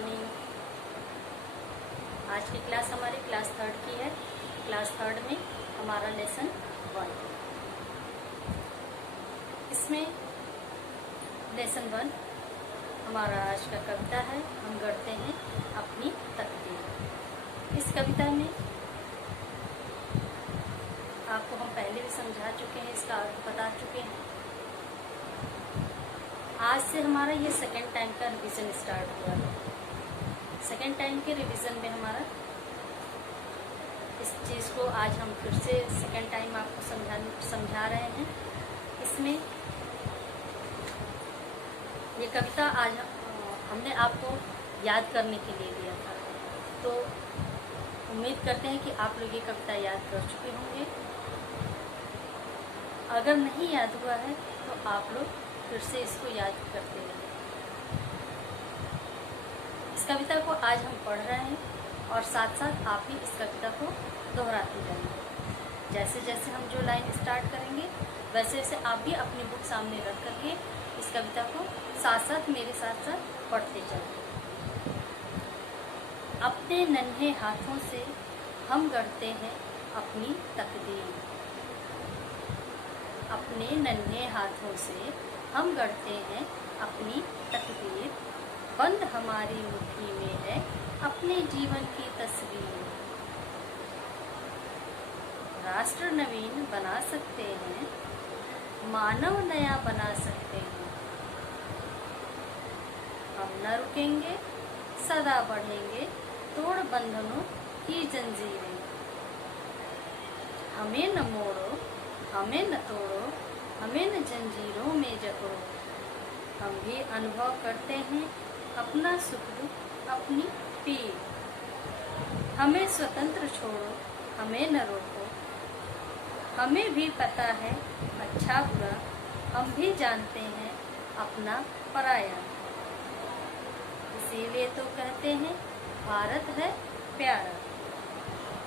Morning. आज की class हमारी क्लास 3 की है। क्लास 3 में हमारा लेसन 1। इसमें लेसन 1 हमारा आज का कविता है। हम गढ़ते हैं अपनी तकदीर। इस कविता में आपको हम पहले भी समझा चुके हैं, इसका अर्थ बता चुके हैं। आज से हमारा ये सेकेंड टाइम का रिवीजन स्टार्ट हुआ है। सेकेंड टाइम के रिवीजन में हमारा इस चीज़ को आज हम फिर से सेकेंड टाइम आपको समझा रहे हैं। इसमें ये कविता आज हमने आपको याद करने के लिए दिया था, तो उम्मीद करते हैं कि आप लोग ये कविता याद कर चुके होंगे। अगर नहीं याद हुआ है तो आप लोग फिर से इसको याद करते रहें। इस कविता को आज हम पढ़ रहे हैं और साथ साथ आप भी इस कविता को दोहराते जाएंगे। जैसे जैसे हम जो लाइन स्टार्ट करेंगे वैसे वैसे आप भी अपनी बुक सामने रख करके इस कविता को साथ साथ मेरे साथ साथ पढ़ते जाएंगे। अपने नन्हे हाथों से हम गढ़ते हैं अपनी तकदीर। अपने नन्हे हाथों से हम गढ़ते हैं अपनी तकदीर। बंद हमारी मुट्ठी में है अपने जीवन की तस्वीर। राष्ट्र नवीन बना सकते हैं, मानव नया बना सकते हैं। हम न रुकेंगे, सदा बढ़ेंगे, तोड़ बंधनों की जंजीरें। हमें न मोड़ो, हमें न तोड़ो, हमें न जंजीरों में जकड़ो। हम भी अनुभव करते हैं अपना सुख दुख, अपनी पीर। हमें स्वतंत्र छोड़ो, हमें न रोको। हमें भी पता है अच्छा बुरा, हम भी जानते हैं अपना पराया। इसीलिए तो कहते हैं भारत है प्यारा।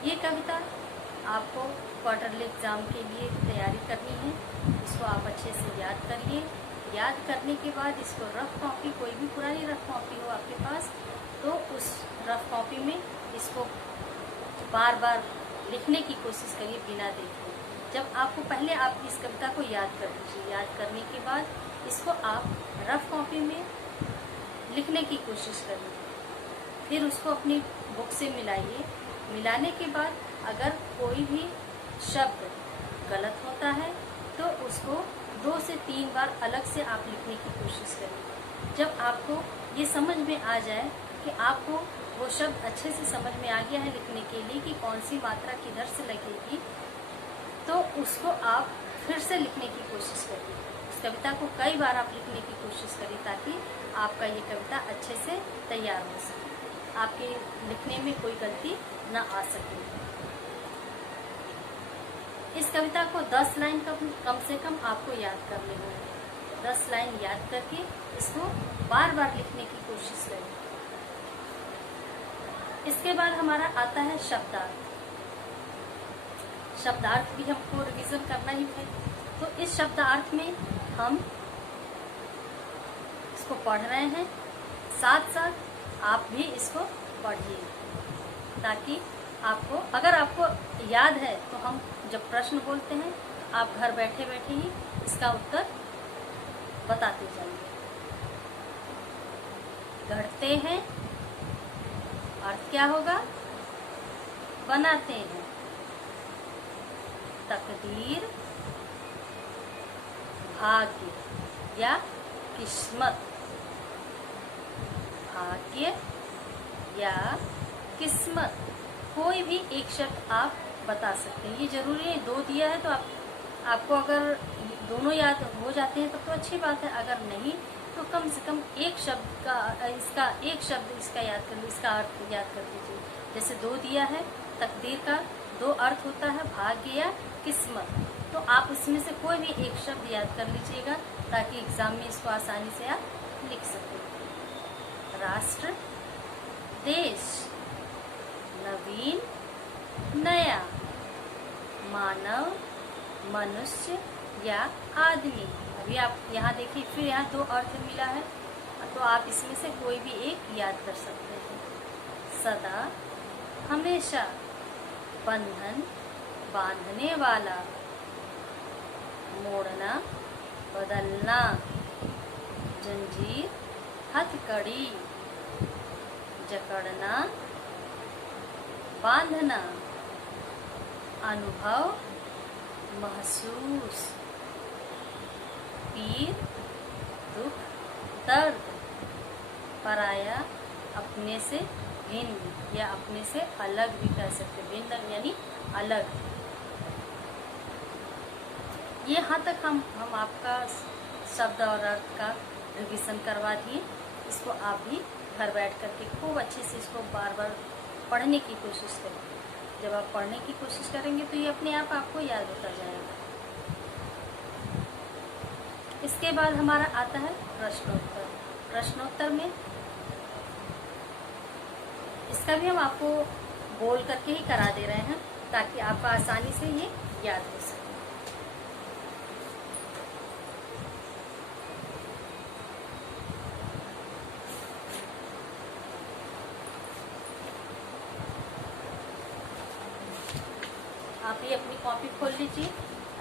ये कविता आपको क्वार्टरली एग्ज़ाम के लिए तैयारी करनी है। इसको आप अच्छे से याद करिए। याद करने के बाद इसको रफ कॉपी, कोई भी पुरानी रफ कॉपी हो आपके पास, तो उस रफ कॉपी में इसको बार बार लिखने की कोशिश करिए बिना देखे। जब आपको पहले आप इस कविता को याद कर लीजिए। याद करने के बाद इसको आप रफ कॉपी में लिखने की कोशिश करिए। फिर उसको अपनी बुक से मिलाइए। मिलाने के बाद अगर कोई भी शब्द गलत होता है तो उसको 2 से 3 बार अलग से आप लिखने की कोशिश करिए। जब आपको ये समझ में आ जाए कि आपको वो शब्द अच्छे से समझ में आ गया है लिखने के लिए कि कौन सी मात्रा किधर से लगेगी, तो उसको आप फिर से लिखने की कोशिश करिए। इस कविता को कई बार आप लिखने की कोशिश करिए ताकि आपका ये कविता अच्छे से तैयार हो सके, आपके लिखने में कोई गलती न आ सके। इस कविता को 10 लाइन कम से कम आपको याद करने होंगे। 10 लाइन याद करके इसको बार बार लिखने की कोशिश करें। इसके बाद हमारा आता है शब्दार्थ। शब्दार्थ भी हमको रिवीजन करना ही है, तो इस शब्दार्थ में हम इसको पढ़ रहे हैं, साथ साथ आप भी इसको पढ़िए ताकि आपको, अगर आपको याद है तो हम जब प्रश्न बोलते हैं आप घर बैठे बैठे ही इसका उत्तर बताते जाइए। गढ़ते हैं, अर्थ क्या होगा? बनाते हैं। तकदीर, भाग्य या किस्मत। भाग्य या किस्मत, कोई भी एक शब्द आप बता सकते हैं। ये जरूरी है 2 दिया है तो आपको अगर दोनों याद हो जाते हैं तब तो अच्छी बात है। अगर नहीं तो कम से कम एक शब्द का इसका याद कर लीजिए, इसका अर्थ याद कर लीजिए। जैसे 2 दिया है, तकदीर का 2 अर्थ होता है, भाग्य या किस्मत। तो आप इसमें से कोई भी एक शब्द याद कर लीजिएगा ताकि एग्जाम में इसको आसानी से आप लिख सकें। राष्ट्र, देश, नवीन, नया, मानव, मनुष्य या आदमी। अभी आप यहाँ देखिए, फिर यहाँ 2 अर्थ मिला है। तो आप इसमें से कोई भी एक याद कर सकते हैं। सदा, हमेशा, बंधन, बांधने वाला, मोड़ना, बदलना, जंजीर, हथकड़ी, जकड़ना, बांधना, अनुभव, महसूस, पीर, दुख, दर्द, पराया, अपने से भिन्न या अपने से अलग भी कह सकते। भिन्न यानी अलग। ये यहाँ तक हम आपका शब्द और अर्थ का रिवीजन करवा दिए। इसको आप भी घर बैठ करके खूब अच्छे से इसको बार बार पढ़ने की कोशिश करें। जब आप पढ़ने की कोशिश करेंगे तो ये अपने आप आपको याद होता जाएगा। इसके बाद हमारा आता है प्रश्नोत्तर। प्रश्नोत्तर में इसका भी हम आपको बोल करके ही करा दे रहे हैं ताकि आपको आसानी से ये याद हो सके। आप ये अपनी कॉपी खोल लीजिए।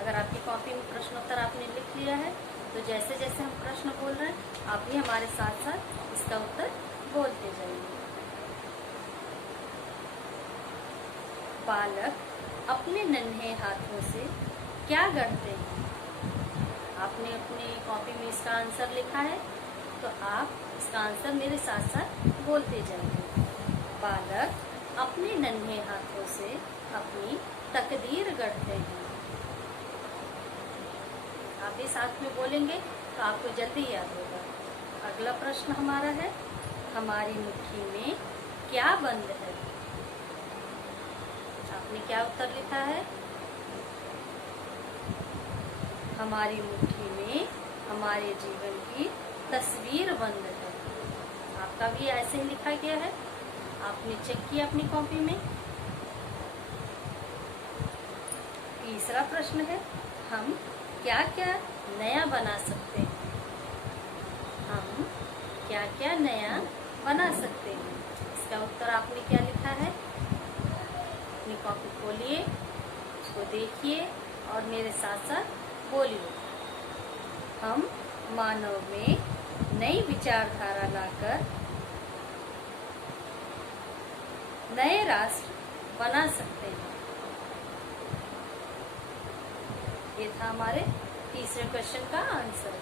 अगर आपकी कॉपी में प्रश्नोत्तर आपने लिख लिया है तो जैसे जैसे हम प्रश्न बोल रहे हैं आप भी हमारे साथ साथ इसका उत्तर बोलते जाइए। बालक अपने नन्हे हाथों से क्या गढ़ते हैं? आपने अपनी कॉपी में इसका आंसर लिखा है तो आप इसका आंसर मेरे साथ साथ बोलते जाइए। बालक अपने नन्हे हाथों से अपनी तकदीर गढ़ते हैं। आप भी साथ में बोलेंगे तो आपको जल्दी याद होगा। अगला प्रश्न हमारा है, हमारी मुट्ठी में क्या बंद है? आपने क्या उत्तर लिखा है? हमारी मुट्ठी में हमारे जीवन की तस्वीर बंद है। आपका भी ऐसे ही लिखा गया है। आपने चेक किया अपनी कॉपी में। तीसरा प्रश्न है, हम क्या क्या नया बना सकते हैं? हम क्या क्या नया बना सकते हैं? इसका उत्तर आपने क्या लिखा है? अपनी कॉपी खोलिए, उसको देखिए और मेरे साथ साथ बोलिए। हम मानव में नई विचारधारा लाकर नए राष्ट्र बना सकते हैं। ये था हमारे तीसरे क्वेश्चन का आंसर।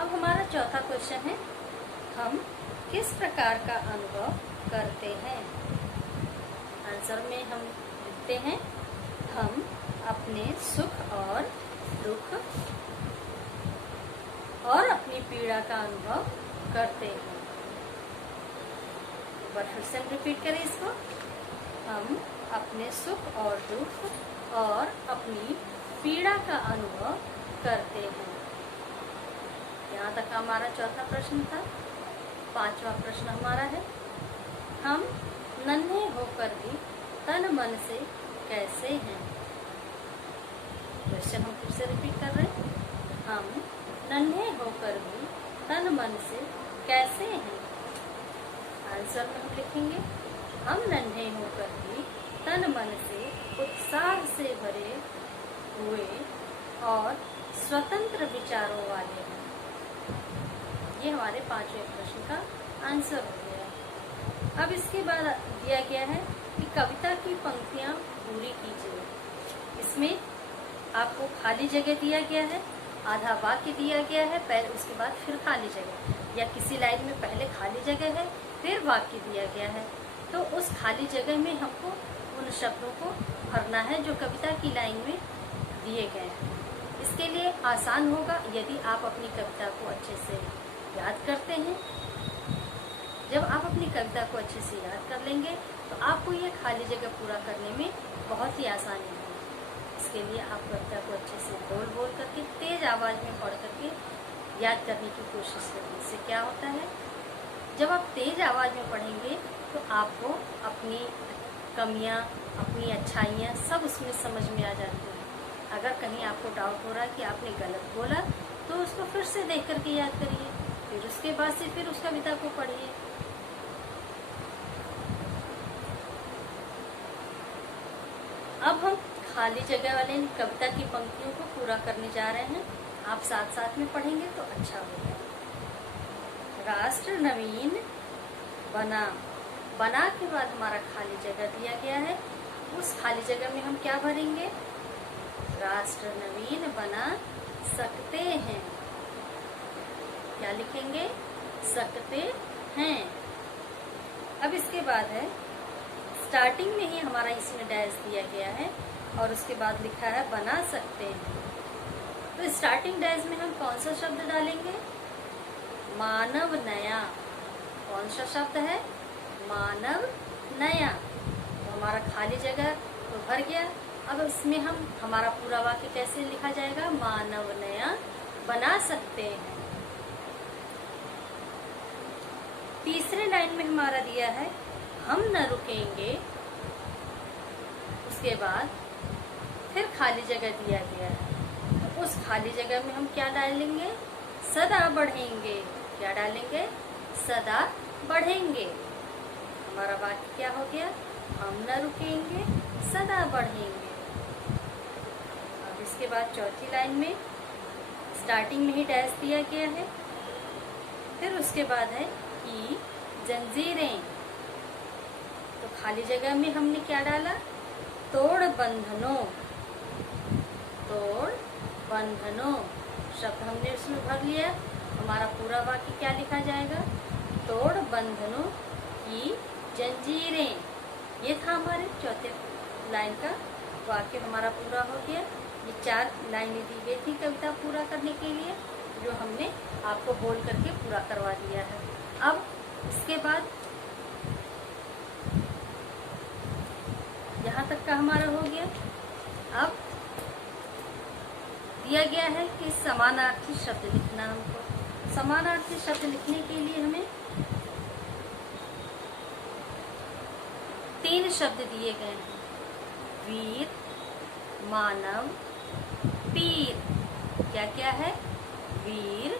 अब हमारा चौथा क्वेश्चन है, हम किस प्रकार का अनुभव करते हैं? आंसर में हम लिखते हैं, हम अपने सुख और दुख और अपनी पीड़ा का अनुभव करते हैं। एक बार फिर से रिपीट करें इसको। हम अपने सुख और दुख और अपनी पीड़ा का अनुभव करते हैं। यहाँ तक हमारा चौथा प्रश्न था। पांचवा प्रश्न हमारा है, हम नन्हे होकर भी तन मन से कैसे हैं? क्वेश्चन हम फिर से रिपीट कर रहे हैं, हम नन्हे होकर भी तन मन से कैसे हैं? आंसर में हम लिखेंगे, हम नन्हे होकर भी तन मन से उत्साह से भरे हुए और स्वतंत्र विचारों वाले हैं। ये हमारे पांचवें प्रश्न का आंसर हो गया। अब इसके बाद दिया गया है कि कविता की पंक्तियां पूरी कीजिए। इसमें आपको खाली जगह दिया गया है, आधा वाक्य दिया गया है, पहले उसके बाद फिर खाली जगह, या किसी लाइन में पहले खाली जगह है फिर वाक्य दिया गया है। तो उस खाली जगह में हमको उन शब्दों को भरना है जो कविता की लाइन में दिए गए हैं। इसके लिए आसान होगा यदि आप अपनी कविता को अच्छे से याद करते हैं। जब आप अपनी कविता को अच्छे से याद कर लेंगे तो आपको ये खाली जगह पूरा करने में बहुत ही आसानी होगी। इसके लिए आप कविता को अच्छे से बोल करके तेज आवाज़ में पढ़ करके याद करने की कोशिश करें। इससे क्या होता है, जब आप तेज आवाज़ में पढ़ेंगे तो आपको अपनी कमियां, अपनी अच्छाइयां सब उसमें समझ में आ जाती हैं। अगर कहीं आपको डाउट हो रहा है कि आपने गलत बोला तो उसको फिर से देख करके याद करिए, फिर फिर उसके बाद से फिर उस कविता को पढ़िए। अब हम खाली जगह वाले कविता की पंक्तियों को पूरा करने जा रहे हैं। आप साथ साथ में पढ़ेंगे तो अच्छा होगा। राष्ट्र नवीन बना, बना के बाद हमारा खाली जगह दिया गया है। उस खाली जगह में हम क्या भरेंगे? राष्ट्र नवीन बना सकते हैं। क्या लिखेंगे? सकते हैं। अब इसके बाद है, स्टार्टिंग में ही हमारा इसमें डैश दिया गया है और उसके बाद लिखा है बना सकते हैं। तो स्टार्टिंग डैश में हम कौन सा शब्द डालेंगे? मानव नया। कौन सा शब्द है? मानव नया। तो हमारा खाली जगह तो भर गया। अब इसमें हम हमारा पूरा वाक्य कैसे लिखा जाएगा? मानव नया बना सकते हैं। तीसरे लाइन में हमारा दिया है हम न रुकेंगे। उसके बाद फिर खाली जगह दिया गया है। तो उस खाली जगह में हम क्या डालेंगे? सदा बढ़ेंगे। क्या डालेंगे? सदा बढ़ेंगे। हमारा वाक्य क्या हो गया? हम न रुकेंगे, सदा बढ़ेंगे। अब इसके बाद चौथी लाइन में स्टार्टिंग में ही डैश दिया गया है। फिर उसके बाद है कि जंजीरें। तो खाली जगह में हमने क्या डाला? तोड़ बंधनों। तोड़ बंधनों शब्द हमने उसमें भर लिया। हमारा पूरा वाक्य क्या लिखा जाएगा? तोड़ बंधनों की जंजीरें। ये था हमारे चौथे लाइन का वाक्य, हमारा पूरा हो गया। ये 4 लाइनें दी गई थी कविता पूरा करने के लिए, जो हमने आपको बोल करके पूरा करवा दिया है। अब इसके बाद यहाँ तक का हमारा हो गया। अब दिया गया है कि समानार्थी शब्द लिखना हमको। समानार्थी शब्द लिखने के लिए हमें 3 शब्द दिए गए हैं। वीर, मानव, पीर। क्या क्या है? वीर,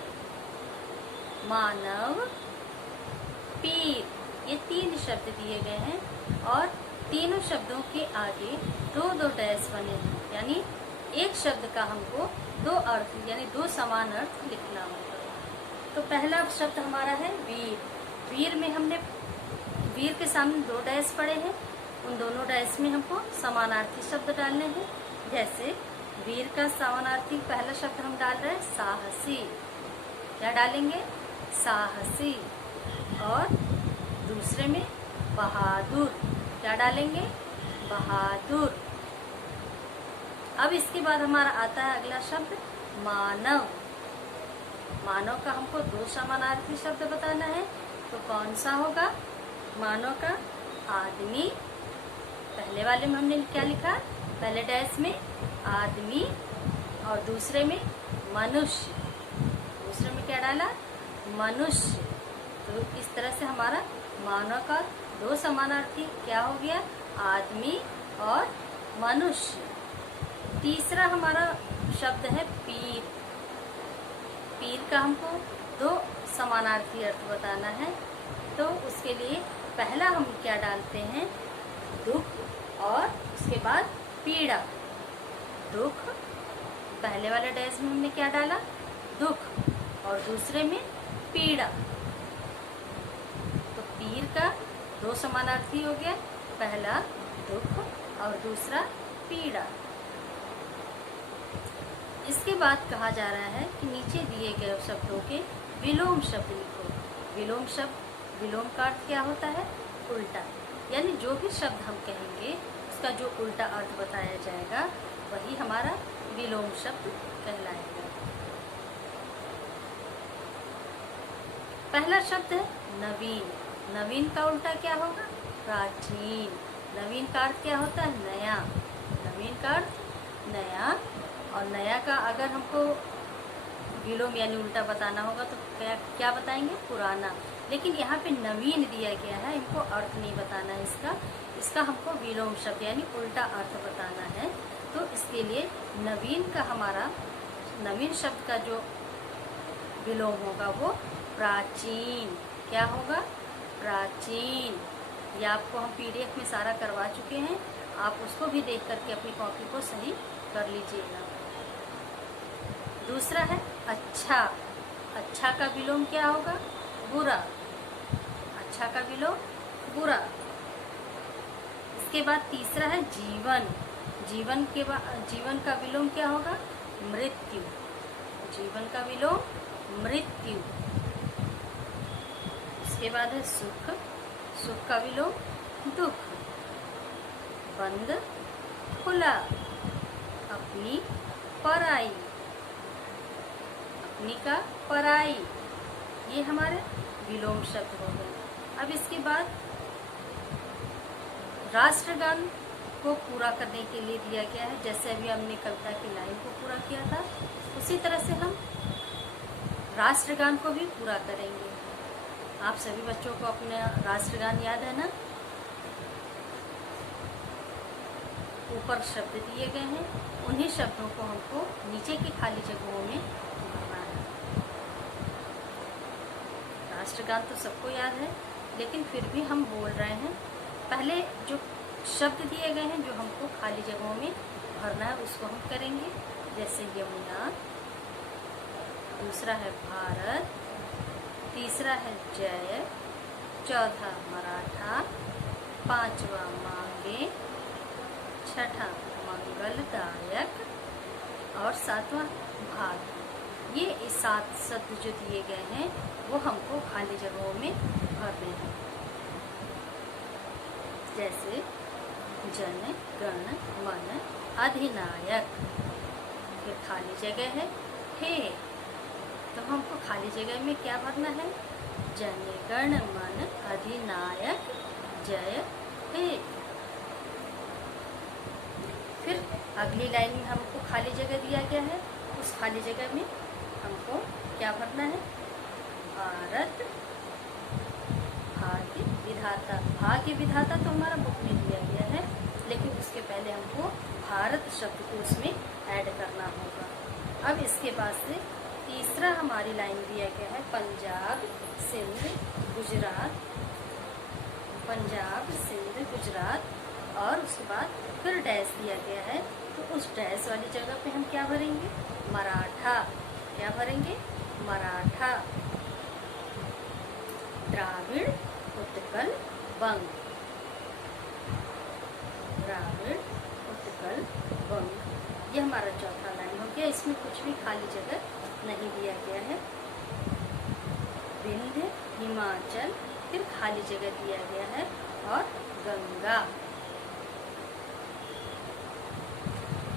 मानव, पीर। ये 3 शब्द दिए गए हैं और तीनों शब्दों के आगे 2-2 डैश बने हैं। यानी एक शब्द का हमको 2 अर्थ यानी 2 समान अर्थ लिखना होगा। तो पहला शब्द हमारा है वीर। वीर में हमने वीर के सामने 2 डैश पड़े हैं। उन दोनों डैश में हमको समानार्थी शब्द डालने हैं। जैसे वीर का समानार्थी पहला शब्द हम डाल रहे हैं साहसी। क्या डालेंगे? साहसी। और दूसरे में बहादुर। क्या डालेंगे? बहादुर। अब इसके बाद हमारा आता है अगला शब्द मानव। मानव का हमको 2 समानार्थी शब्द बताना है। तो कौन सा होगा? मानव का आदमी। पहले वाले में हमने क्या लिखा? पहले डैश में आदमी और दूसरे में मनुष्य। दूसरे में क्या डाला? मनुष्य। तो इस तरह से हमारा मानव का 2 समानार्थी क्या हो गया? आदमी और मनुष्य। तीसरा हमारा शब्द है पीर। पीर का हमको 2 समानार्थी अर्थ बताना है। तो उसके लिए पहला हम क्या डालते हैं? दुख और उसके बाद पीड़ा। दुख, पहले वाले डैश में हमने क्या डाला? दुख और दूसरे में पीड़ा। तो पीर का 2 समानार्थी हो गया, पहला दुख और दूसरा पीड़ा। इसके बाद कहा जा रहा है कि नीचे दिए गए शब्दों के विलोम शब्द लिखो। विलोम शब्द, विलोम का अर्थ क्या होता है? उल्टा। यानी जो भी शब्द हम कहेंगे उसका जो उल्टा अर्थ बताया जाएगा वही हमारा विलोम शब्द कहलाएगा। पहला शब्द है नवीन। नवीन का उल्टा क्या होगा? प्राचीन। नवीन का अर्थ क्या होता है? नया। नवीन का अर्थ नया। और नया का अगर हमको विलोम यानी उल्टा बताना होगा तो क्या बताएंगे? पुराना। लेकिन यहाँ पे नवीन दिया गया है, इनको अर्थ नहीं बताना है इसका हमको विलोम शब्द यानी उल्टा अर्थ बताना है। तो इसके लिए नवीन का हमारा, नवीन शब्द का जो विलोम होगा वो प्राचीन। क्या होगा? प्राचीन। ये आपको हम PDF में सारा करवा चुके हैं, आप उसको भी देख करके अपनी कॉपी को सही कर लीजिएगा। दूसरा है अच्छा। अच्छा का विलोम क्या होगा? बुरा। अच्छा का विलोम बुरा। इसके बाद तीसरा है जीवन। जीवन के बाद जीवन का विलोम क्या होगा? मृत्यु। जीवन का विलोम मृत्यु। इसके बाद है सुख। सुख का विलोम दुख। बंद खुला। अपनी पराई। अपनी का पराई। ये हमारे विलोम शब्द हो गए। अब इसके बाद राष्ट्रगान को पूरा करने के लिए दिया गया है। जैसे अभी हमने कविता की लाइन को पूरा किया था, उसी तरह से हम राष्ट्रगान को भी पूरा करेंगे। आप सभी बच्चों को अपना राष्ट्रगान याद है ना? ऊपर शब्द दिए गए हैं, उन्हीं शब्दों को हमको नीचे की खाली जगहों में भरना है। राष्ट्रगान तो सबको याद है, लेकिन फिर भी हम बोल रहे हैं। पहले जो शब्द दिए गए हैं, जो हमको खाली जगहों में भरना है, उसको हम करेंगे। जैसे यमुना, दूसरा है भारत, तीसरा है जय, चौथा मराठा, पांचवा मांगे, छठा मंगलदायक और सातवां भाग। ये 7 शब्द जो दिए गए हैं वो हमको खाली जगहों में भरने हैं। जैसे जन गण मन अधिनायक, फिर खाली जगह है हे, तो हमको खाली जगह में क्या भरना है? जन गण मन अधिनायक जय हे। फिर अगली लाइन में हमको खाली जगह दिया गया है, उस खाली जगह में हमको क्या भरना है? भारत भाग्य विधाता। भाग्य विधाता तो हमारा बुक में दिया गया है, लेकिन उसके पहले हमको भारत शब्द को उसमें ऐड करना होगा। अब इसके बाद से तीसरा हमारी लाइन दिया गया है पंजाब सिंध गुजरात। पंजाब सिंध गुजरात, और उसके बाद फिर डैश दिया गया है, तो उस डैश वाली जगह पे हम क्या भरेंगे? मराठा। क्या भरेंगे? मराठा। द्राविड़ उत्कल बंग। द्राविड़ उत्कल बंग, ये हमारा चौथा लाइन हो गया। इसमें कुछ भी खाली जगह नहीं दिया गया है। विंध्य हिमाचल, फिर खाली जगह दिया गया है, और गंगा।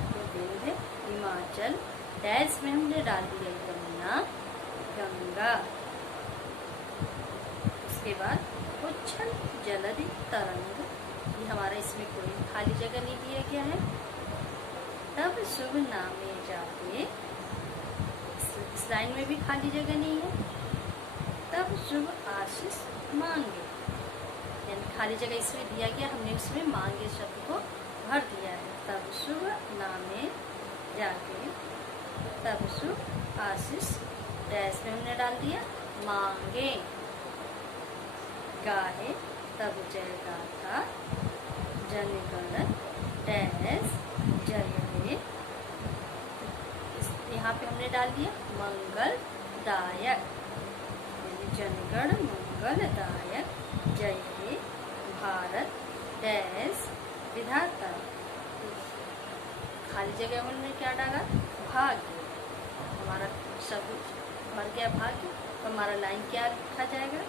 तो विंध्य हिमाचल, डैश में हमने डाल दिया यमुना गंगा। उसके बाद उच्छल जलधि तरंग, ये हमारा इसमें कोई खाली जगह नहीं दिया गया है। तब शुभ नामे जाके, इस लाइन में भी खाली जगह नहीं है। तब शुभ आशीष मांगे, यानी खाली जगह इसमें दिया गया, हमने उसमें मांगे शब्द को भर दिया है। तब शुभ नामे जाके, तब शुभ आशीष, डैश में हमने डाल दिया मांगे। गाहे तब जय गाथा, जनगण डैश जय हे, यहाँ पे हमने डाल दिया मंगलदायक, जनगण मंगलदायक जय हे भारत डैश विधाता। खाली जगह में हमने क्या डाला? भाग्य। हमारा शब्द भर गया भाग्य, तो हमारा लाइन क्या लिखा जाएगा?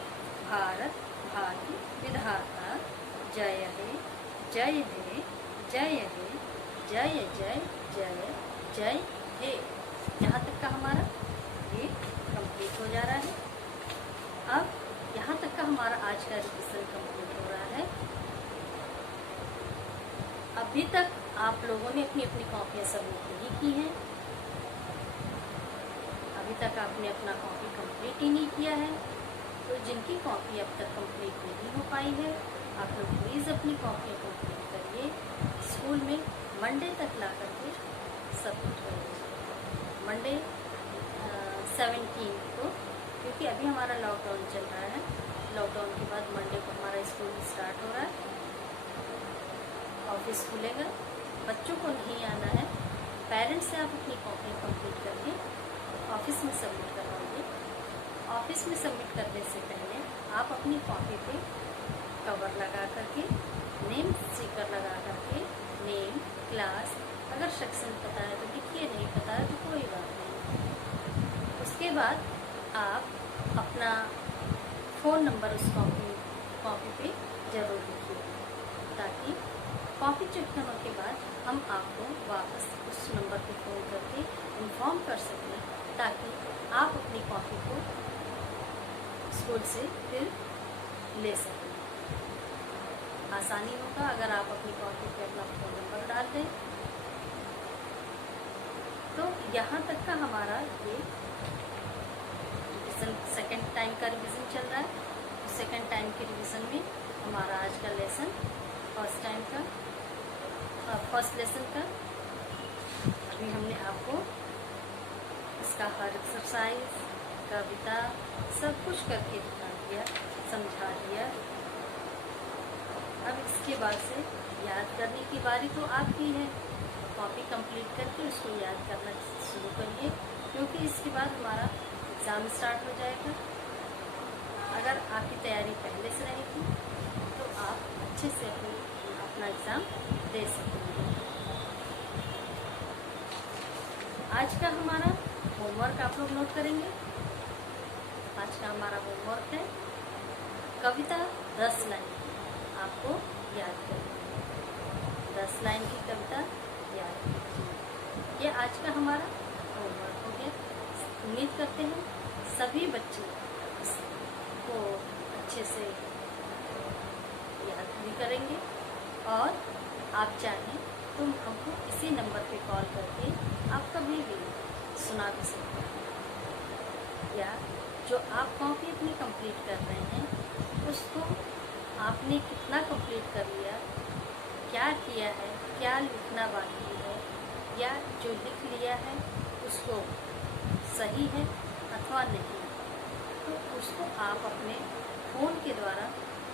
भारत भाग्य विधाता जय हे जय हे जय हे जय जय जय जय हे। यहाँ तक का हमारा ये कंप्लीट हो जा रहा है। अब यहाँ तक का हमारा आज का रिविजन कंप्लीट हो रहा है। अभी तक आप लोगों ने अपनी अपनी कॉपियाँ सबमिट नहीं की हैं। अभी तक आपने अपना कॉपी कंप्लीट ही नहीं किया है, तो जिनकी कॉपी अब तक कंप्लीट नहीं हो पाई है, आप लोग प्लीज़ अपनी कॉपी कंप्लीट करिए। स्कूल में मंडे तक ला करके सबमिट करिए। मंडे 17 को क्योंकि अभी हमारा लॉकडाउन चल रहा है। लॉकडाउन के बाद मंडे को हमारा स्कूल स्टार्ट हो रहा है, ऑफिस खुलेगा। बच्चों को नहीं आना है, पेरेंट्स से आप अपनी कॉपी कंप्लीट करके ऑफिस में सबमिट करवाइए। ऑफिस में सबमिट करने से पहले आप अपनी कॉपी पे कवर लगा करके, नेम स्टिकर लगा करके, नेम, क्लास, अगर सेक्शन पता है तो लिखिए, नहीं पता है तो कोई बात नहीं। उसके बाद आप अपना फ़ोन नंबर उस कॉपी पे ज़रूर लिखिए, ताकि कॉपी चेक करने के बाद हम आपको वापस उस नंबर पे फ़ोन करके इन्फॉर्म कर सकें, ताकि आप अपनी कॉपी को स्कूल से फिर ले सकें। आसानी होगा अगर आप अपनी कॉपी पे अपना फ़ोन नंबर डाल दें। तो यहाँ तक का हमारा ये रिविज़न, सेकेंड टाइम का रिवीजन चल रहा है। सेकेंड टाइम के रिवीजन में हमारा आज का लेसन फर्स्ट लेसन का अभी हमने आपको इसका हर एक्सरसाइज, कविता सब कुछ करके दिखा दिया, समझा दिया। अब इसके बाद से याद करने की बारी तो आपकी है। कॉपी कंप्लीट करके उसको याद करना शुरू करिए, क्योंकि इसके बाद हमारा एग्ज़ाम स्टार्ट हो जाएगा। अगर आपकी तैयारी पहले से रहेगी तो आप अच्छे से अपना एग्ज़ाम दे सकेंगे। आज का हमारा होमवर्क आप लोग नोट करेंगे। आज का हमारा होमवर्क है कविता 10 लाइन आपको याद करनी है। 10 लाइन की कविता याद कीजिए। ये आज का हमारा होमवर्क हो गया। उम्मीद करते हैं सभी बच्चे इसको अच्छे से याद भी करेंगे, और आप चाहें तो हमको इसी नंबर पे कॉल करके आप कभी भी सुना भी सकते हैं, या जो आप कॉपी अपनी कंप्लीट कर रहे हैं उसको आपने कितना कंप्लीट कर लिया, क्या किया है, क्या लिखना बाकी है, या जो लिख लिया है उसको सही है अथवा नहीं, तो उसको आप अपने फ़ोन के द्वारा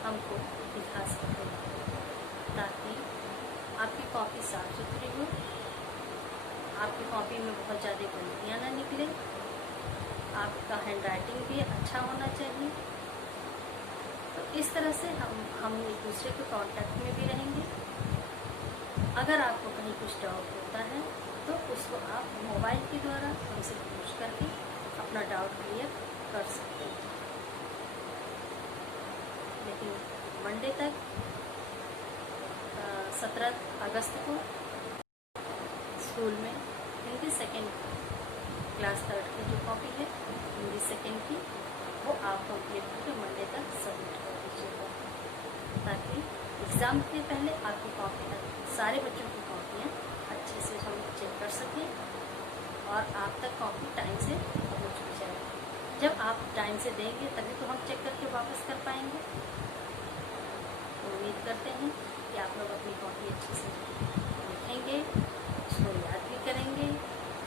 हमको दिखा सकते हैं, ताकि आपकी कॉपी साफ सुथरी हो, आपकी कॉपी में बहुत ज़्यादा गलतियाँ ना निकले, आपका हैंड राइटिंग भी अच्छा होना चाहिए। तो इस तरह से हम एक दूसरे के कांटेक्ट में भी रहेंगे। अगर आपको कहीं कुछ डाउट होता है तो उसको आप मोबाइल के द्वारा हमसे पूछ करके अपना डाउट क्लियर कर सकते हैं। लेकिन मंडे तक 17 अगस्त को स्कूल में हिंदी सेकेंड क्लास 3 की जो कॉपी है हिंदी सेकेंड की, वो आप कंप्लीट करके मंडे तक सबमिट कर दीजिएगा, ताकि एग्ज़ाम के पहले आपकी कॉपी, सारे बच्चों की कॉपियाँ अच्छे से हम चेक कर सकें और आप तक कॉपी टाइम से पहुँच भी जाए। जब आप टाइम से देंगे तभी तो हम चेक करके वापस कर पाएंगे। उम्मीद करते हैं कि आप लोग अपनी कॉपी अच्छे से लिखेंगे, उसको याद भी करेंगे,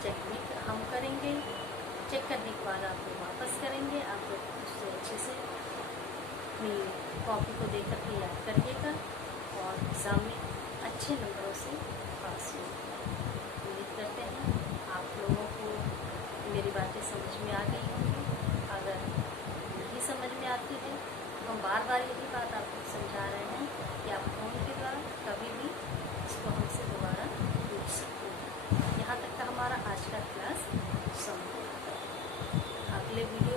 चेक भी हम करेंगे। चेक करने के बाद आप लोग वापस करेंगे। आप लोग उससे अच्छे से अपनी कॉपी को देख करके याद करिएगा और एग्ज़ाम में अच्छे नंबरों से पास होंगे। उम्मीद करते हैं आप लोगों को मेरी बातें समझ में आ गई होंगी। अगर नहीं समझ में आती है तो हम बार बार यही बात आपको समझा रहे हैं कि आप फ़ोन के द्वारा कभी भी इसको हमसे दोबारा पूछ सकते हैं। यहाँ तक का हमारा आज का क्लास समाप्त होता है। अगले वीडियो